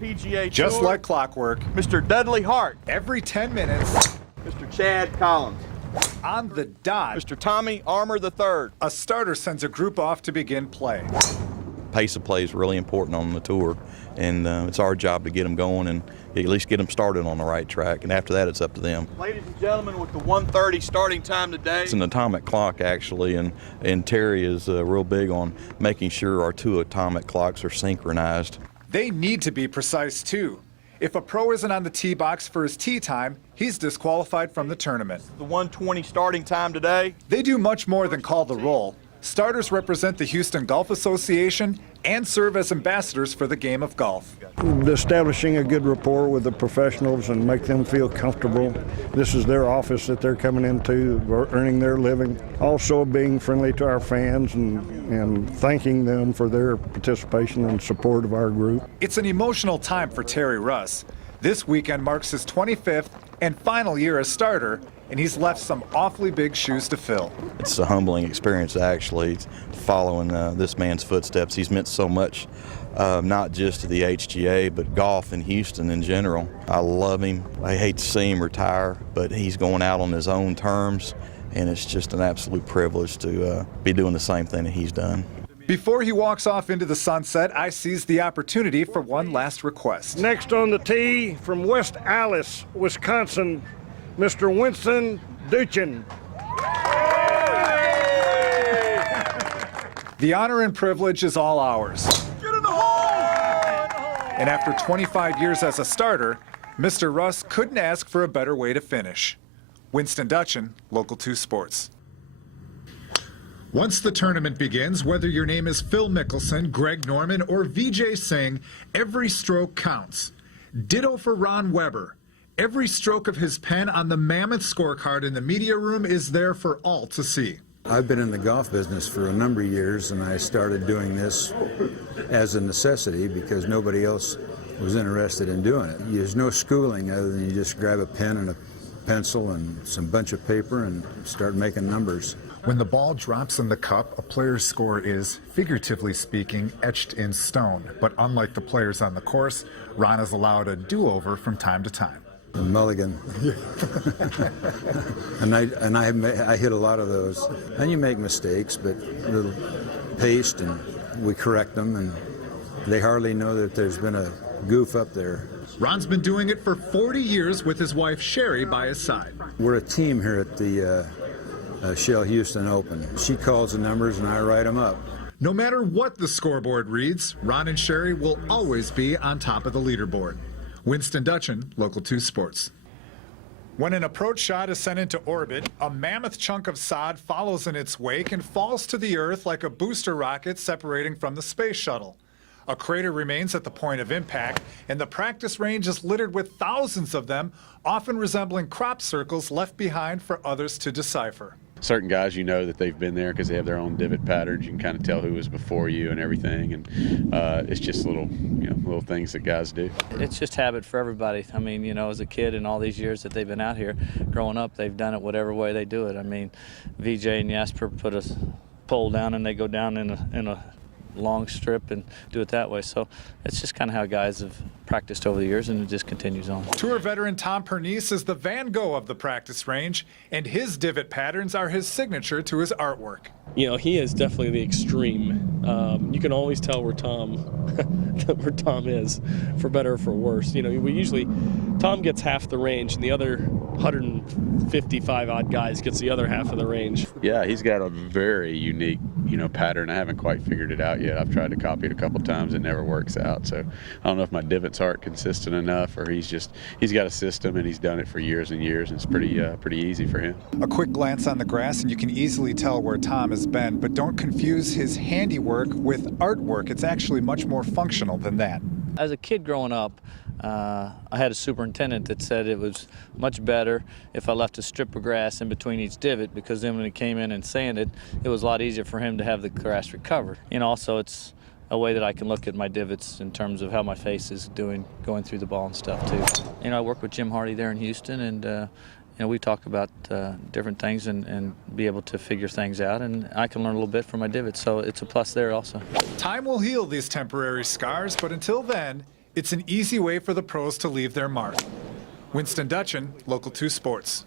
PGA Just Tour, like clockwork. Mr. Dudley Hart. Every 10 minutes. Mr. Chad Collins. On the dot. Mr. Tommy Armour III. A starter sends a group off to begin play. Pace of play is really important on the tour, and it's our job to get them going and at least get them started on the right track, and after that it's up to them. Ladies and gentlemen, with the 1:30 starting time today. It's an atomic clock actually, and Terry is real big on making sure our two atomic clocks are synchronized. They need to be precise too. If a pro isn't on the tee box for his tee time, he's disqualified from the tournament. The 1:20 starting time today. They do much more than call the roll. Starters represent the Houston Golf Association and serve as ambassadors for the game of golf. Establishing a good rapport with the professionals and make them feel comfortable. This is their office that they're coming into, earning their living. Also being friendly to our fans and thanking them for their participation and support of our group. It's an emotional time for Terry Russ. This weekend marks his 25th and final year as starter, and he's left some awfully big shoes to fill. It's a humbling experience actually, following this man's footsteps. He's meant so much, not just to the HGA, but golf in Houston in general. I love him. I hate to see him retire, but he's going out on his own terms, and it's just an absolute privilege to be doing the same thing that he's done. Before he walks off into the sunset, I seize the opportunity for one last request. Next on the tee from West Allis, Wisconsin, Mr. Winston Dutchin. The honor and privilege is all ours. Get in the hole! And after 25 years as a starter, Mr. Russ couldn't ask for a better way to finish. Winston Dutchin, Local 2 Sports. Once the tournament begins, whether your name is Phil Mickelson, Greg Norman, or Vijay Singh, every stroke counts. Ditto for Ron Weber. Every stroke of his pen on the mammoth scorecard in the media room is there for all to see. I've been in the golf business for a number of years, and I started doing this as a necessity because nobody else was interested in doing it. There's no schooling other than you just grab a pen and a pencil and some bunch of paper and start making numbers. When the ball drops in the cup, a player's score is, figuratively speaking, etched in stone. But unlike the players on the course, Ron is allowed a do-over from time to time. A mulligan. and I hit a lot of those. And you make mistakes, but a little paced, and we correct them, and they hardly know that there's been a goof up there. Ron's been doing it for 40 years with his wife Sherry by his side. We're a team here at the Shell Houston Open. She calls the numbers and I write them up. No matter what the scoreboard reads, Ron and Sherry will always be on top of the leaderboard. Winston Dutchin, Local 2 Sports. When an approach shot is sent into orbit, a mammoth chunk of sod follows in its wake and falls to the Earth like a booster rocket separating from the space shuttle. A crater remains at the point of impact, and the practice range is littered with thousands of them, often resembling crop circles left behind for others to decipher. Certain guys, you know that they've been there because they have their own divot patterns. You can kind of tell who was before you and everything, and it's just little things that guys do. It's just habit for everybody. I mean, you know, as a kid and all these years that they've been out here growing up, they've done it whatever way they do it. I mean, VJ and Jasper put a pole down and they go down in a long strip and do it that way. So it's just kind of how guys have practiced over the years, and it just continues on. Tour veteran Tom Pernice is the Van Gogh of the practice range, and his divot patterns are his signature to his artwork. You know, he is definitely the extreme. You can always tell where Tom is, for better or for worse. You know, Tom gets half the range, and the other 155 odd guys gets the other half of the range. Yeah, he's got a very unique, pattern. I haven't quite figured it out yet. I've tried to copy it a couple times. It never works out. So I don't know if my divots aren't consistent enough, or he's got a system and he's done it for years and years, and it's pretty easy for him. A quick glance on the grass and you can easily tell where Tom has been, but don't confuse his handiwork with artwork. It's actually much more functional than that. As a kid growing up, I had a superintendent that said it was much better if I left a strip of grass in between each divot, because then when he came in and sanded, it was a lot easier for him to have the grass recovered. And also it's a way that I can look at my divots in terms of how my face is doing going through the ball and stuff too. You know, I work with Jim Hardy there in Houston, and you know, we talk about different things and be able to figure things out, and I can learn a little bit from my divots, so it's a plus there also. Time will heal these temporary scars, but until then, It's an easy way for the pros to leave their mark. Winston Dutchin, Local 2 Sports.